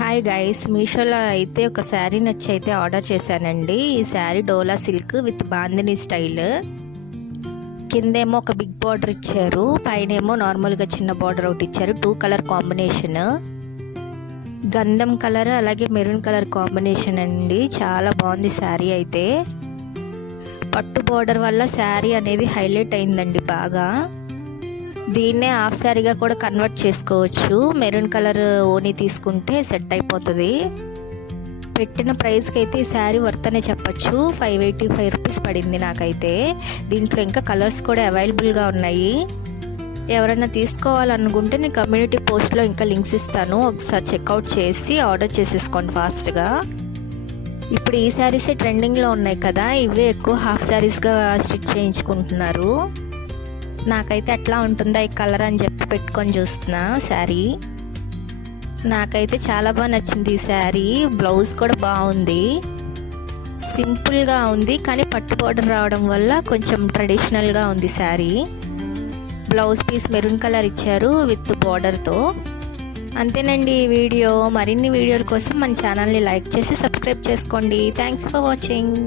Hi guys, మీషోలో అయితే ఒక శారీ నచ్చి అయితే ఆర్డర్ చేశానండి. ఈ శారీ డోలా సిల్క్ విత్ బాందిని స్టైల్. కిందేమో ఒక బిగ్ బార్డర్ ఇచ్చారు, పైన ఏమో నార్మల్గా చిన్న బార్డర్ ఒకటి ఇచ్చారు. 2 కలర్ కాంబినేషన్, గంధం కలర్ అలాగే మెరూన్ కలర్ కాంబినేషన్ అండి. చాలా బాగుంది శారీ అయితే. పట్టు బార్డర్ వల్ల శారీ అనేది హైలైట్ అయిందండి బాగా. దీన్నే హాఫ్ శారీగా కూడా కన్వర్ట్ చేసుకోవచ్చు. మెరూన్ కలర్ ఓనీ తీసుకుంటే సెట్ అయిపోతుంది. పెట్టిన ప్రైస్కి అయితే ఈ శారీ వర్త్ అనే చెప్పచ్చు. 585 రూపీస్ పడింది నాకైతే. దీంట్లో ఇంకా కలర్స్ కూడా అవైలబుల్గా ఉన్నాయి. ఎవరైనా తీసుకోవాలనుకుంటే నేను కమ్యూనిటీ పోస్ట్లో ఇంకా లింక్స్ ఇస్తాను, ఒకసారి చెక్అవుట్ చేసి ఆర్డర్ చేసేసుకోండి ఫాస్ట్గా. ఇప్పుడు ఈ శారీసే ట్రెండింగ్లో ఉన్నాయి కదా, ఇవే ఎక్కువ హాఫ్ శారీస్గా స్టిచ్ చేయించుకుంటున్నారు. నాకైతే అట్లా ఉంటుందా ఈ కలర్ అని చెప్పి పెట్టుకొని చూస్తున్నా శారీ. నాకైతే చాలా బాగా నచ్చింది ఈ శారీ. బ్లౌజ్ కూడా బాగుంది, సింపుల్గా ఉంది కానీ పట్టు బార్డర్ రావడం వల్ల కొంచెం ట్రెడిషనల్గా ఉంది sari. Blouse piece maroon colour ఇచ్చారు విత్ బార్డర్తో. అంతేనండి ఈ వీడియో. మరిన్ని వీడియోల కోసం మన ఛానల్ని లైక్ చేసి సబ్స్క్రైబ్ చేసుకోండి. Thanks for watching.